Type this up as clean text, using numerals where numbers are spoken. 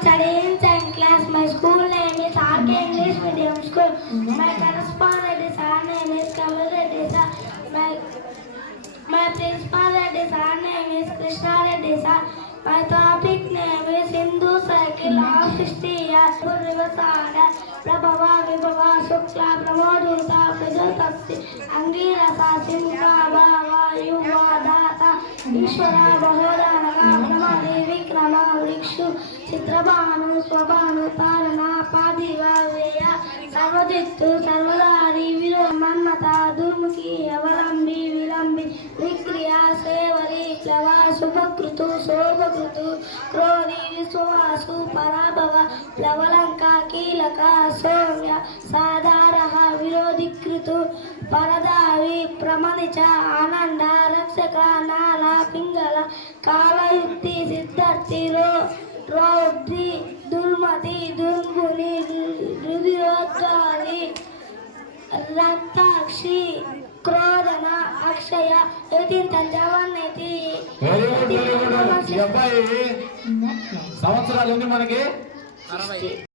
studying in 10th class. My school name is RK English Medium School. My correspondent is our name is Kamal Reddy sir. My principal Reddy sir name is Krishna Reddy sir. My topic name is Hindu cycle of 60 years. Good Rivasada, Prabhava Vibhava Shukla Pramoduta Prajapati Angirasa Sindra Bhava Yuva Data Ishvara Bahodana Brahmani Vikrama Vrikshu Chitrabhanu Swabhanu Tarana Padiva Veya Sarvadittu Sarvadari Viramannata Durmukhi Avalambi Vilambi Vikriya Sevari Plava Subhakrutu Sobhakrutu Krodi Viswasu Parabhava Plavalanka Kilaka Somya Sadaraha Virodikritu Paradavi Pramanicha Ananda Rakshaka Nala Pingala Kalayukti Siddharthi Raudri Durmati Durguni Rudirodari Raktakshi Krodana Akshaya 18 సంవత్సరాలు ఎన్ని మనకి? 60.